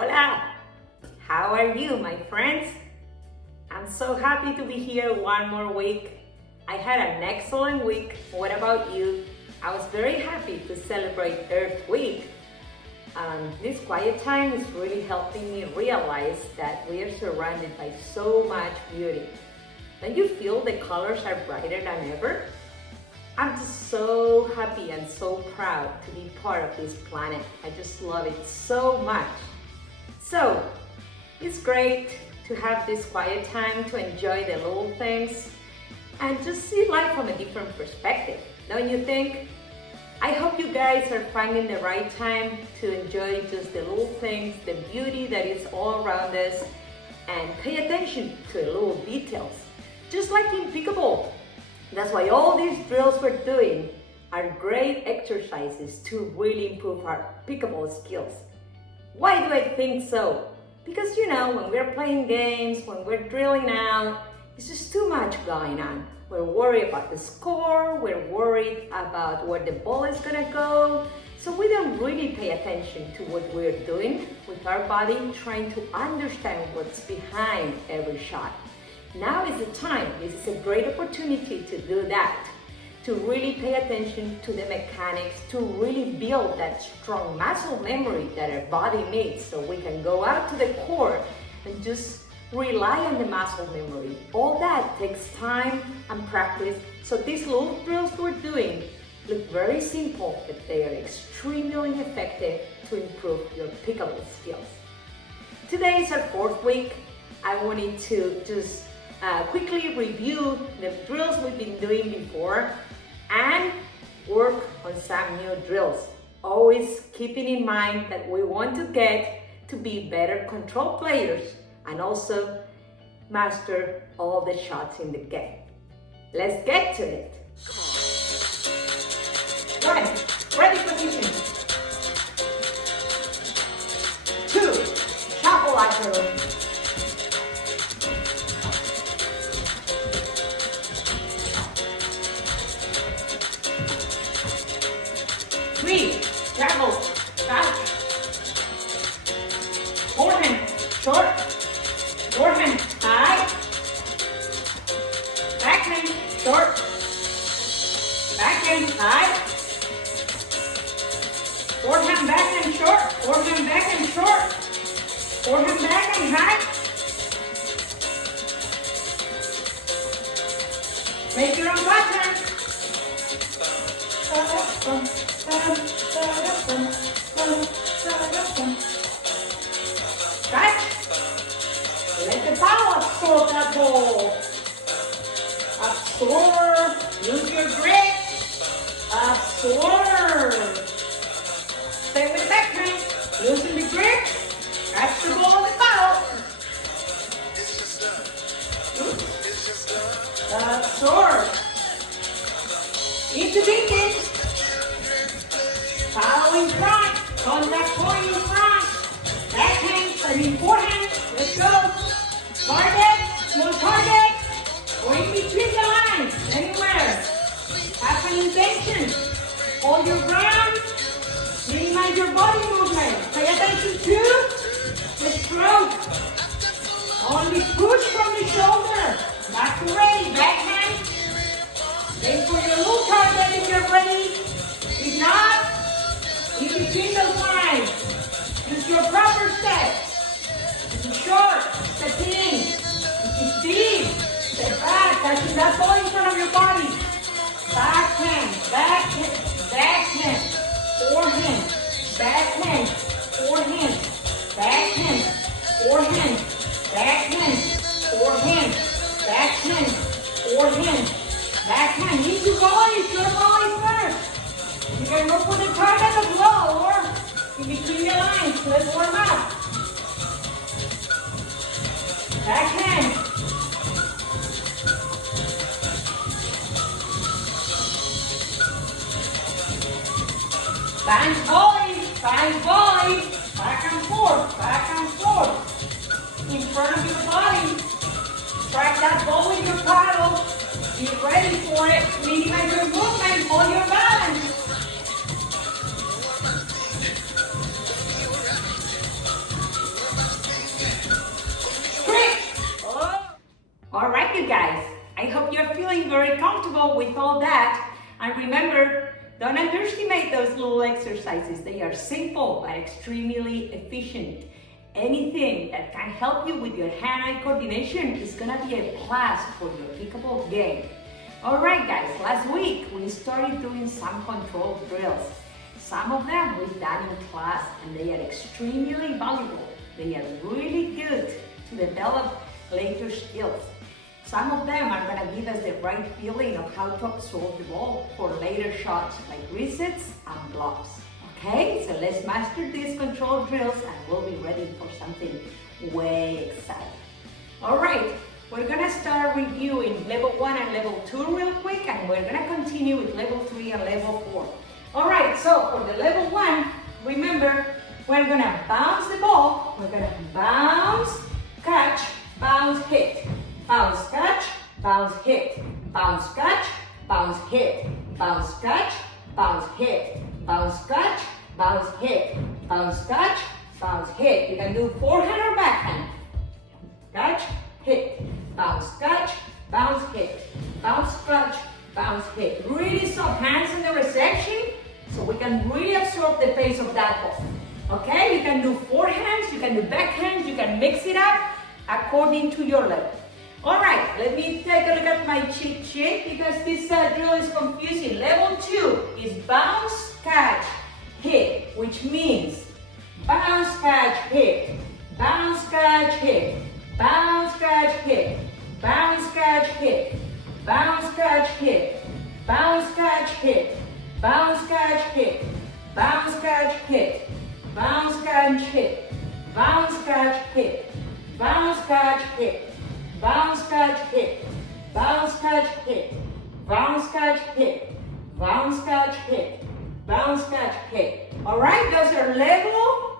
Hola! How are you, my friends? I'm so happy to be here one more week. I had an excellent week. What about you? I was very happy to celebrate Earth Week. This quiet time is really helping me realize that we are surrounded by so much beauty. Don't you feel the colors are brighter than ever? I'm just so happy and so proud to be part of this planet. I just love it so much. So, it's great to have this quiet time to enjoy the little things and just see life from a different perspective, don't you think? I hope you guys are finding the right time to enjoy just the little things, the beauty that is all around us, and pay attention to the little details. Just like in pickleball. That's why all these drills we're doing are great exercises to really improve our pickleball skills. Why do I think so? Because when we're playing games, when we're drilling out, it's just too much going on. We're worried about the score, we're worried about where the ball is gonna go, so we don't really pay attention to what we're doing with our body, trying to understand what's behind every shot. Now is the time, this is a great opportunity to do that, to really pay attention to the mechanics, to really build that strong muscle memory that our body needs so we can go out to the court and just rely on the muscle memory. All that takes time and practice. So these little drills we're doing look very simple, but they are extremely effective to improve your pickleball skills. Today is our 4th week. I wanted to just quickly review the drills we've been doing before and work on some new drills. Always keeping in mind that we want to get to be better control players and also master all the shots in the game. Let's get to it. 1, ready position. 2, shuffle lateral. 3, travel, back. Forehand, short. Forehand, high. Backhand, short. Backhand, high. Forehand, backhand, short. Forehand, backhand, short. Forehand, backhand, high. Make your own pattern. Catch. Let the ball absorb that ball. Absorb. Use your grip. Absorb. Stay with the backhand. Loosen the grip. Catch the ball and the ball. Absorb. Into thinking. Foul in front. Contact point in front. Backhand, forehand. Let's go. Target, small target, or in between the lines, anywhere. Have an intention. Hold your ground. Minimize your body movement. Pay attention to the stroke. Only push from the shoulder. Back to ready. Backhand. Aim for your little target if you're ready. If not, in between those lines. Use your proper step. Short, step in, deep, step back, touching that ball in front of your body. Backhand, backhand, backhand, forehand, backhand, forehand, backhand, forehand, backhand, forehand, backhand, forehand, backhand. Need to volley, your volley first. You can look for the target as well, or in between the lines. Let's warm up. Backhand. Bank volley, back and forth, in front of your body. Track that ball with your paddle. Be ready for it. Minimize your movement, hold your balance. And remember, don't underestimate those little exercises. They are simple but extremely efficient. Anything that can help you with your hand-eye coordination is gonna be a plus for your pickleball game. All right, guys, last week we started doing some control drills. Some of them we've done in class and they are extremely valuable. They are really good to develop later skills. Some of them are gonna give us the right feeling of how to absorb the ball for later shots like resets and blocks. Okay, so let's master these control drills and we'll be ready for something way exciting. All right, we're gonna start reviewing level 1 and level 2 real quick, and we're gonna continue with level 3 and level 4. All right, so for the level 1, remember, we're gonna bounce the ball. We're gonna bounce, catch, bounce, hit. Bounce, catch, bounce, hit. Bounce, catch, bounce, hit. Bounce, catch, bounce, hit. Bounce, catch, bounce, hit. Bounce, catch, bounce, hit. You can do forehand or backhand. Catch, hit. Bounce, catch, bounce, hit. Bounce, catch, bounce, hit. Really soft hands in the reception so we can really absorb the pace of that ball. Okay, you can do forehands, you can do backhands, you can mix it up according to your level. All right, let me take a look at my cheat sheet because this drill is confusing. Level 2 is bounce, catch, hit, which means bounce, catch, hit, bounce, catch, hit, bounce, catch, hit, bounce, catch, hit, bounce, catch, hit, bounce, catch, hit, bounce, catch, hit, bounce, catch, hit, bounce, catch, hit, bounce, catch, hit, bounce, catch, hit, bounce, catch, hit, bounce, catch, hit, bounce, catch, hit, bounce, catch, hit, bounce, catch, hit. All right, those are level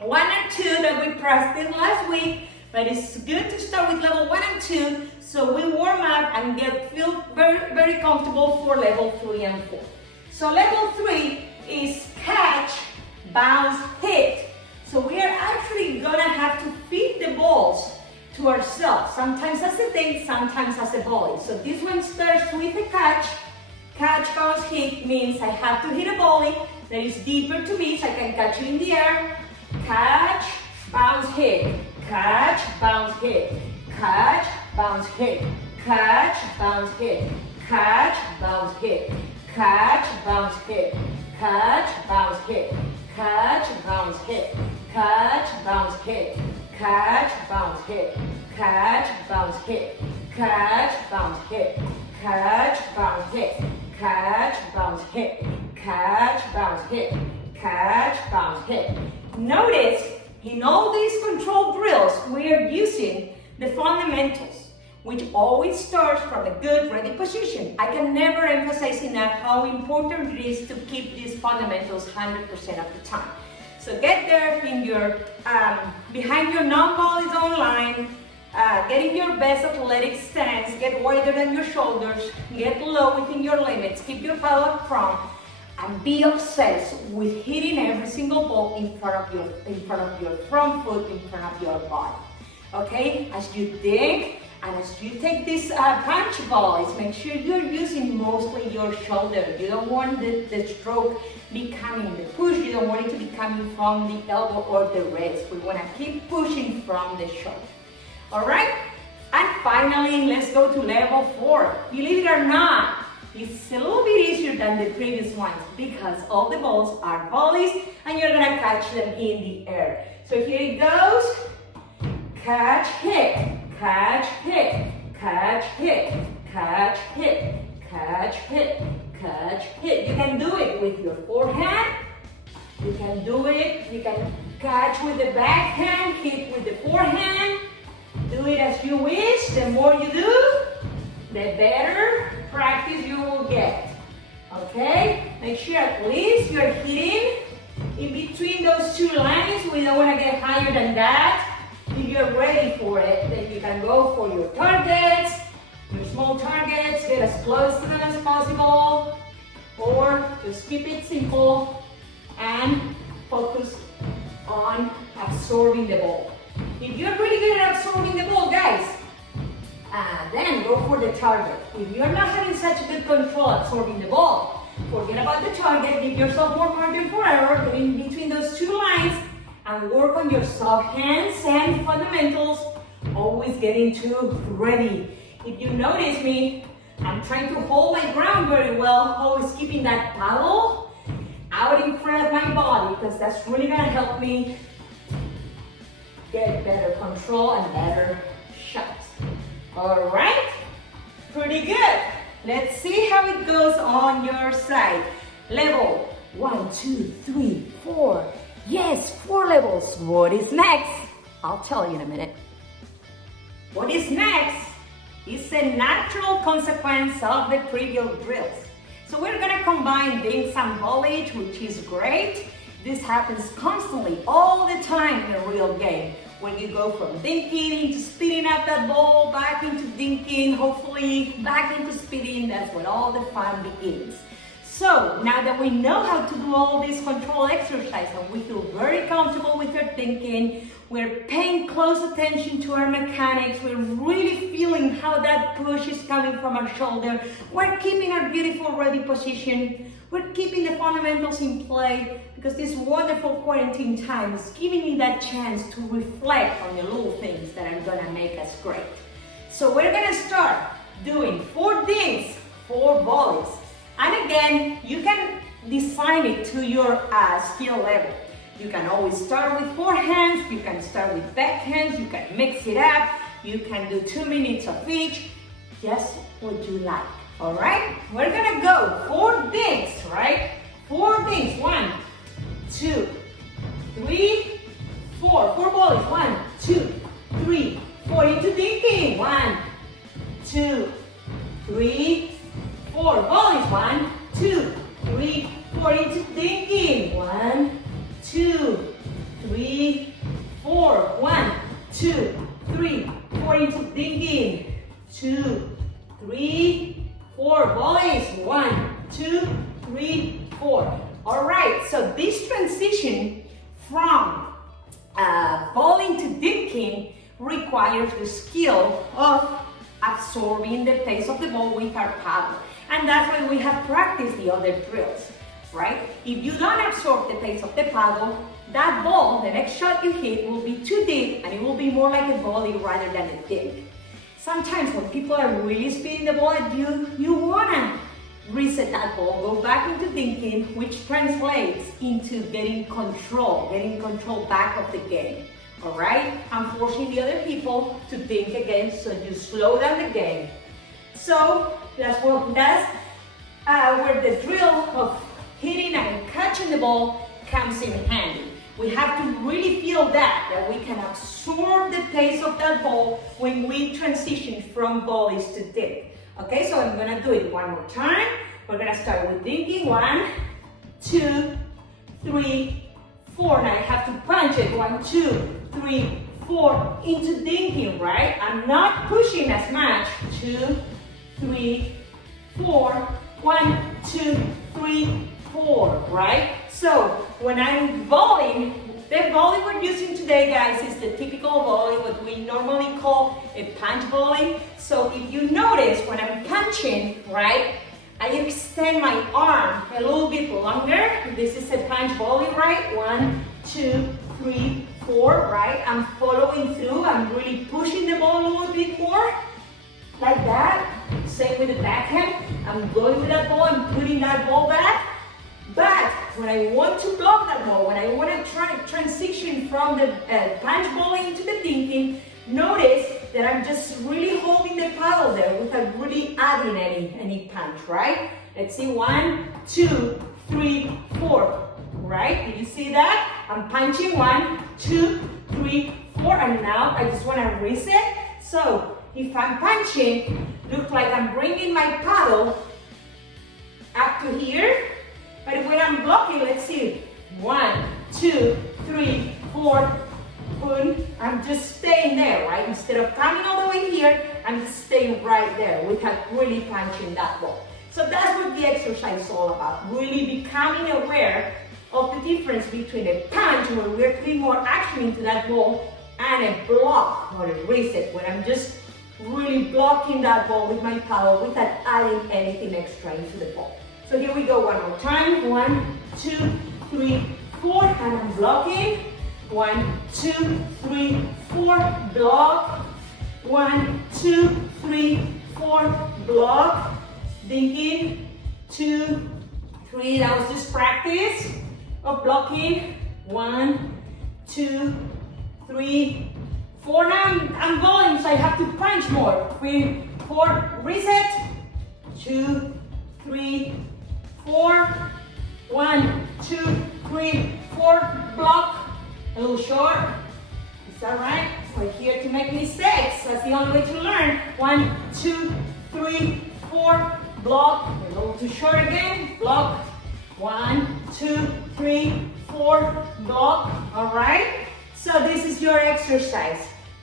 1 and 2 that we practiced last week, but it's good to start with level 1 and 2 so we warm up and feel very, very comfortable for level 3 and 4. So level 3 is catch, bounce, hit. So we are actually gonna have to feed the balls to ourselves, sometimes as a dink, sometimes as a volley. So this one starts with a catch. Catch, bounce, hit means I have to hit a volley that is deeper to me so I can catch you in the air. Catch, bounce, hit. Catch, bounce, hit. Catch, bounce, hit. Catch, bounce, hit. Catch, bounce, hit. Catch, bounce, hit. Catch, bounce, hit. Catch, bounce, hit. Catch, bounce, hit. Catch, bounce, hit. Catch, bounce, hit. Catch, bounce, hit. Catch, bounce, hit. Catch, bounce, hit. Catch, bounce, hit. Catch, bounce, hit. Notice, in all these control drills, we are using the fundamentals, which always starts from a good ready position. I can never emphasize enough how important it is to keep these fundamentals 100% of the time. So get there in your, behind your non-volley zone line, get in your best athletic stance, get wider than your shoulders, get low within your limits, keep your paddle up front, and be obsessed with hitting every single ball in front of your front foot, in front of your body. Okay, as you dink and as you take these punch volleys, make sure you're using mostly your shoulder. You don't want the stroke becoming the push. You don't want it to be coming from the elbow or the wrist. We want to keep pushing from the shoulder. All right, and finally, let's go to level 4. Believe it or not, it's a little bit easier than the previous ones because all the balls are volleys and you're gonna catch them in the air. So here it goes. Catch, hit, catch, hit, catch, hit, catch, hit, catch, hit, catch, hit. You can do it with your forehand. You can do it, you can catch with the backhand, hit with the forehand. Do it as you wish. The more you do, the better practice you will get. Okay? Make sure at least you're hitting in between those two lines. We don't want to get higher than that. If you're ready for it, then you can go for your targets, your small targets, get as close to them as possible, or just keep it simple and focus on absorbing the ball. If you're pretty good at absorbing the ball, guys, And then go for the target. If you're not having such a good control absorbing the ball, forget about the target, give yourself more margin for error, go in between those two lines, and work on your soft hands and fundamentals, always getting to ready. If you notice me, I'm trying to hold my ground very well, always keeping that paddle out in front of my body, because that's really gonna help me get better control and better shots. All right, pretty good. Let's see how it goes on your side. Level 1, 2, 3, 4. Yes, 4 levels. What is next? I'll tell you in a minute. What is next is a natural consequence of the previous drills. So we're gonna combine dinks and volleys, which is great. This happens constantly, all the time in a real game. When you go from dinking into speeding up that ball, back into dinking, hopefully back into speeding, that's when all the fun begins. So now that we know how to do all these control exercises and we feel very comfortable with our thinking, we're paying close attention to our mechanics, we're really feeling how that push is coming from our shoulder, we're keeping our beautiful ready position, we're keeping the fundamentals in play, because this wonderful quarantine time is giving me that chance to reflect on the little things that are gonna make us great. So we're gonna start doing 4 dinks, 4 volleys. And again, you can design it to your skill level. You can always start with forehands, you can start with backhands, you can mix it up, you can do 2 minutes of each, just what you like, all right? We're gonna go 4 dinks, right? 4 dinks, 1, 2, 3, 4. 4 volleys, 1, 2, 3, 4 into dinking, 1, 2, 3, 4 volleys, 1, 2, 3, 4 into dinking, 1, 2, 3, 4, 1, 2, 3, 4 into dinking, 2, 3, 4 volleys, 1, 2, 3, 4. All right, so this transition from bowling to dinking requires the skill of absorbing the pace of the ball with our paddle. And that's why we have practiced the other drills, right? If you don't absorb the pace of the paddle, that ball, the next shot you hit, will be too deep and it will be more like a volley rather than a dink. Sometimes when people are really speeding the ball at you, you wanna reset that ball, go back into dinking, which translates into getting control back of the game, all right? I'm forcing the other people to dink again, so you slow down the game. So that's where the drill of hitting and catching the ball comes in handy. We have to really feel that we can absorb the pace of that ball when we transition from volleys to dink. Okay, so I'm gonna do it one more time. We're gonna start with dinking. 1, 2, 3, 4. Now I have to punch it. 1, 2, 3, 4 into dinking, right? I'm not pushing as much. 2, 3, 4. 1, 2, 3, 4, right? So when I'm volleying, the volley we're using today, guys, is the typical volley, what we normally call a punch volley. So if you notice, when I'm punching, right, I extend my arm a little bit longer. This is a punch volley, right? 1, 2, 3, 4, right? I'm following through. I'm really pushing the ball a little bit more, like that. Same with the backhand. I'm going with that ball, I'm putting that ball back. But when I want to block that ball, when I want to transition from the punch volley into the dinking, notice that I'm just really holding the paddle there without really adding any punch, right? Let's see, 1, 2, 3, 4, right? Did you see that? I'm punching 1, 2, 3, 4, and now I just want to reset. So if I'm punching, look like I'm bringing my paddle up to here. But when I'm blocking, let's see, 1, 2, 3, 4, boom, I'm just staying there, right? Instead of coming all the way here, I'm just staying right there without really punching that ball. So that's what the exercise is all about, really becoming aware of the difference between a punch, where we're putting more action into that ball, and a block or a reset, when I'm just really blocking that ball with my paddle without adding anything extra into the ball. So here we go one more time. 1, 2, 3, 4, and I'm blocking. 1, 2, 3, 4, block. 1, 2, 3, 4, block. Dinking. 2, 3. That was just practice of blocking. 1, 2, 3, 4. Now I'm going, so I have to punch more. 3, 4. Reset. 2, 3, 4. 1, 2, 3, 4. Block. A little short. Is that right? We're here to make mistakes. That's the only way to learn. 1, 2, 3, 4. Block. A little too short again. Block. 1, 2, 3, 4. Block. All right. So this is your exercise.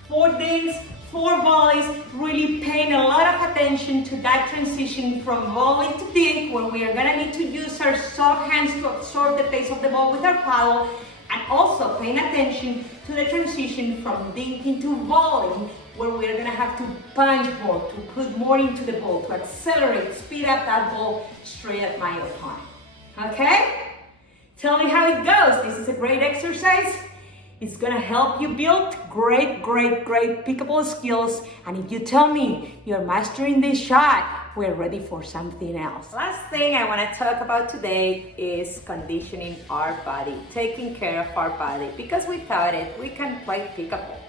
4 dinks, 4 volleys. Really paying a lot of attention to that transition from volley to dink, where we are gonna need to use our soft hands to absorb the pace of the ball with our paddle. And also paying attention to the transition from dinking to volley, where we're gonna have to punch more, to put more into the ball, to accelerate, speed up that ball straight at my opponent. Okay? Tell me how it goes. This is a great exercise. It's gonna help you build great pickable skills. And if you tell me you're mastering this shot, we're ready for something else. Last thing I want to talk about today is conditioning our body, taking care of our body, because without it, we can play pickable.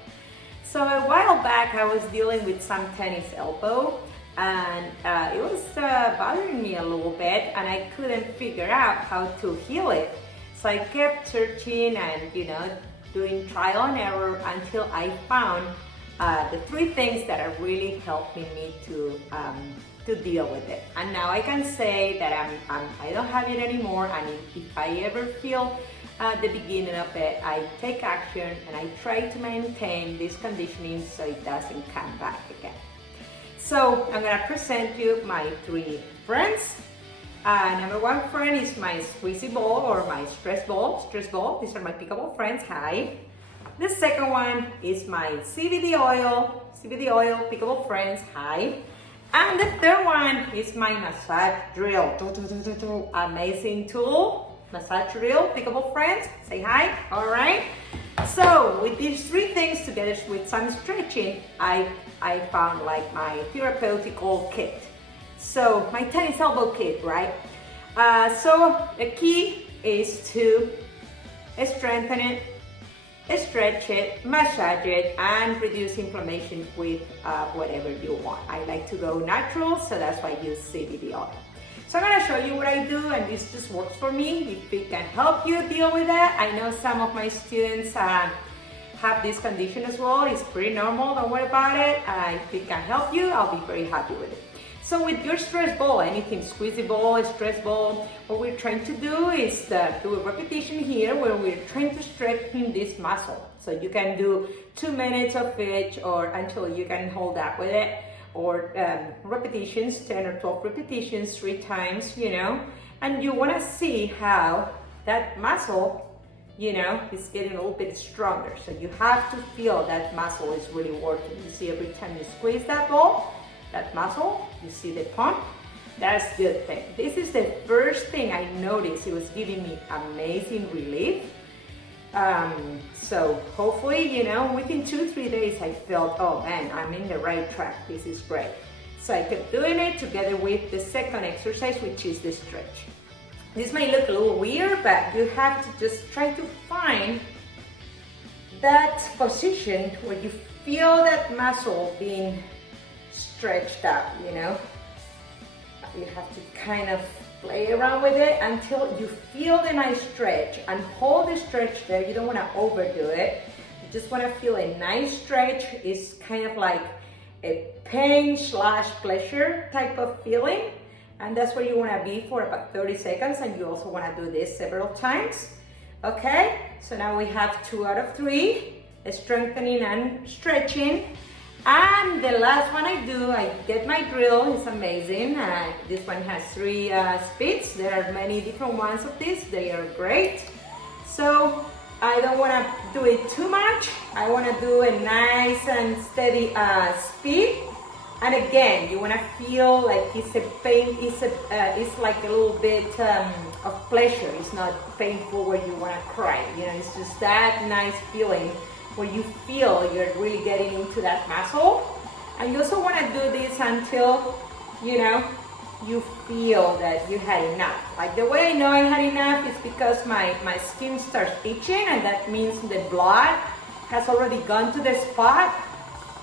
So a while back, I was dealing with some tennis elbow, and it was bothering me a little bit, and I couldn't figure out how to heal it. So I kept searching and, doing trial and error until I found the 3 things that are really helping me to deal with it. And now I can say that I don't have it anymore, and if I ever feel the beginning of it, I take action and I try to maintain this conditioning so it doesn't come back again. So I'm gonna present you my 3 friends. Number 1 friend is my squeezy ball or my stress ball. These are my pickable friends. Hi. The second one is my CBD oil pickable friends. Hi. And the third one is my massage drill. Amazing tool. Massage drill, pickable friends. Say hi. All right. So with these 3 things together with some stretching, I found like my therapeutical kit. So my tennis elbow kit, right? So the key is to strengthen it, stretch it, massage it, and reduce inflammation with whatever you want. I like to go natural, so that's why I use CBD oil. So I'm gonna show you what I do, and this just works for me. If it can help you deal with that, I know some of my students have this condition as well. It's pretty normal, don't worry about it. If it can help you, I'll be very happy with it. So with your stress ball, anything squeezy ball, stress ball, what we're trying to do is do a repetition here where we're trying to strengthen this muscle. So you can do 2 minutes of each or until you can hold up with it, or repetitions, 10 or 12 repetitions, 3 times, and you want to see how that muscle, is getting a little bit stronger. So you have to feel that muscle is really working. You see every time you squeeze that ball, that muscle, you see the pump. That's the good thing. This is the first thing I noticed. It was giving me amazing relief. So hopefully, within 2-3 days, I felt, oh man, I'm in the right track. This is great. So I kept doing it together with the second exercise, which is the stretch. This may look a little weird, but you have to just try to find that position where you feel that muscle being stretched out, You have to kind of play around with it until you feel the nice stretch, and hold the stretch there. You don't want to overdo it. You just want to feel a nice stretch. It's kind of like a pain/pleasure type of feeling, and that's where you want to be for about 30 seconds, and you also want to do this several times. Okay, so now we have 2 out of 3, strengthening and stretching. And the last one I do, I get my drill. It's amazing. This one has 3 speeds. There are many different ones of this. They are great. So I don't want to do it too much. I want to do a nice and steady speed. And again, you want to feel like it's a pain, it's like a little bit of pleasure. It's not painful where you want to cry. You know, it's just that nice feeling where you feel you're really getting into that muscle. And you also want to do this until, you know, you feel that you had enough. Like the way I know I had enough is because my skin starts itching, and that means the blood has already gone to the spot.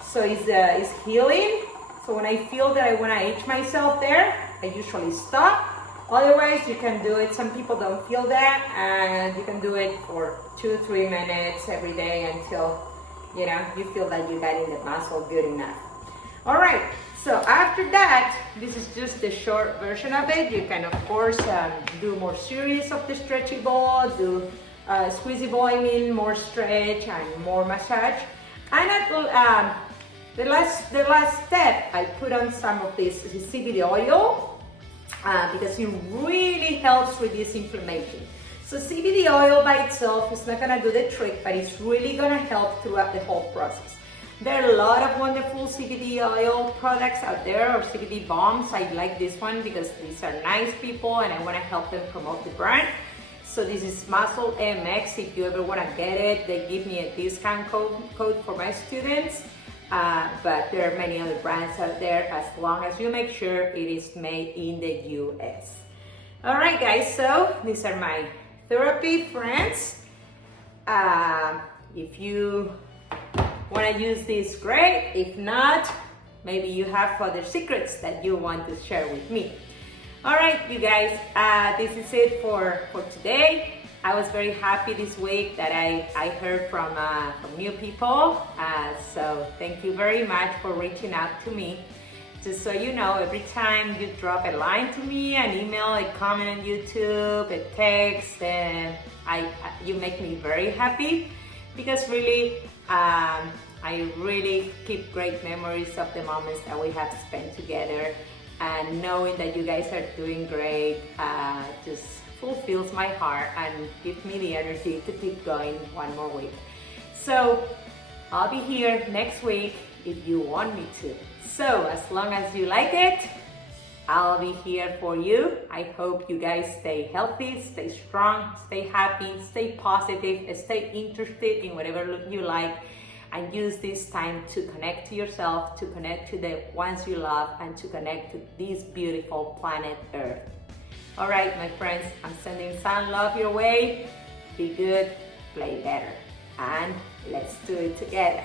So it's healing. So when I feel that I want to itch myself there, I usually stop. Otherwise, you can do it. Some people don't feel that, and you can do it for 2-3 minutes every day until, you know, you feel that you got in the muscle good enough. All right. So after that, this is just the short version of it. You can, of course, do more series of the stretchy ball, do squeezy ball, I mean, more stretch and more massage. And at the last step, I put on some of this CBD oil because it really helps reduce inflammation. So CBD oil by itself is not gonna do the trick, but it's really gonna help throughout the whole process. There are a lot of wonderful CBD oil products out there, or CBD bombs. I like this one because these are nice people and I want to help them promote the brand. So this is Muscle MX. If you ever want to get it, they give me a discount code for my students. But there are many other brands out there, as long as you make sure it is made in the US. All right, guys, so these are my therapy friends. If you want to use this, great. If not, maybe you have other secrets that you want to share with me. All right, you guys, this is it for today. I was very happy this week that I heard from new people. So thank you very much for reaching out to me. Just so you know, every time you drop a line to me, an email, a comment on YouTube, a text, and you make me very happy, because really, I really keep great memories of the moments that we have spent together, and knowing that you guys are doing great just fulfills my heart and gives me the energy to keep going one more week. So I'll be here next week if you want me to. So as long as you like it, I'll be here for you. I hope you guys stay healthy, stay strong, stay happy, stay positive, stay interested in whatever you like, and use this time to connect to yourself, to connect to the ones you love, and to connect to this beautiful planet Earth. All right, my friends, I'm sending some love your way. Be good, play better, and let's do it together.